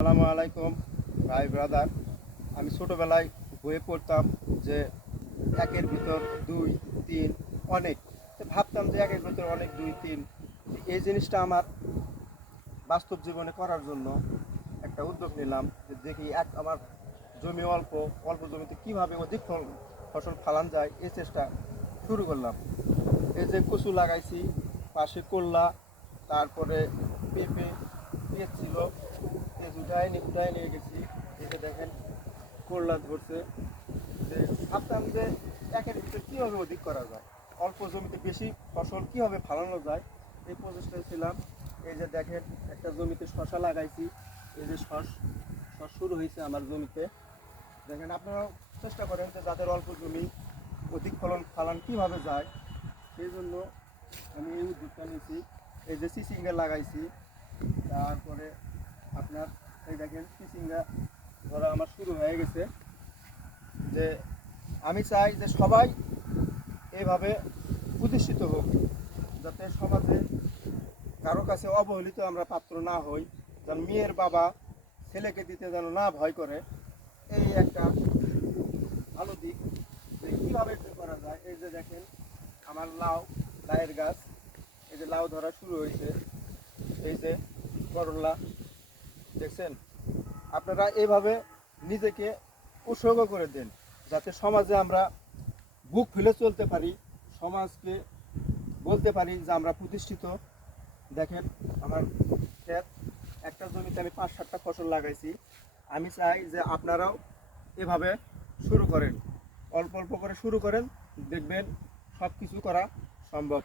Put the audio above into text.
আসসালামু আলাইকুম ভাই ব্রাদার। আমি ছোটোবেলায় বইয়ে পড়তাম যে একের ভিতর দুই তিন অনেক, তো ভাবতাম যে একের ভিতর অনেক দুই তিন। এই জিনিসটা আমার বাস্তব জীবনে করার জন্য একটা উদ্যোগ নিলাম যে দেখি আমার জমি অল্প অল্প জমিতে কীভাবে অধিক ফসল ফলান যায়, এই চেষ্টা শুরু করলাম। এই যে কচু লাগাইছি, পাশে করলা, তারপরে পেঁপে, পেঁয়াজ ছিল, পেঁয়াজ উঠায় নিয়ে গেছি। এই যে দেখেন করলা ধরছে। যে ভাবতাম যে একের ভিতরে কীভাবে অধিক করা যায়, অল্প জমিতে বেশি ফসল কীভাবে ফলানো যায়, এই প্রচেষ্টায় ছিলাম। এই যে দেখেন একটা জমিতে শশা লাগাইছি, এই যে শস শুরু হয়েছে আমার জমিতে। দেখেন আপনারাও চেষ্টা করেন যে যাদের অল্প জমি অধিক ফলন কীভাবে যায়, সেই জন্য আমি এই উদ্যোগটা নিয়েছি। এই যে চিচিঙ্গা লাগাইছি, তারপরে আপনার এই দেখেন চিচিঙ্গা ধরা আমার শুরু হয়ে গেছে। যে আমি চাই যে সবাই এইভাবে প্রতিষ্ঠিত হোক, যাতে সমাজে কারো কাছে অবহেলিত আমরা পাত্র না হই, যেন মেয়ের বাবা ছেলেকে দিতে যেন না ভয় করে। এই একটা ভালো দিক যে কীভাবে করা যায়। এই যে দেখেন আমার লাউয়ের গাছ, এই যে লাউ ধরা শুরু হয়েছে। এই যে করলা দেখছেন। আপনারা এইভাবে নিজেকে উৎসর্গ করে দেন, যাতে সমাজে আমরা বুক ফুলে চলতে পারি, সমাজকে বলতে পারি যে আমরা প্রতিষ্ঠিত। দেখেন আমার ক্ষেত, একটা জমিতে আমি 5-7টা ফসল লাগাইছি। আমি চাই যে আপনারাও এভাবে শুরু করেন, অল্প অল্প করে শুরু করেন, দেখবেন সব কিছু করা সম্ভব।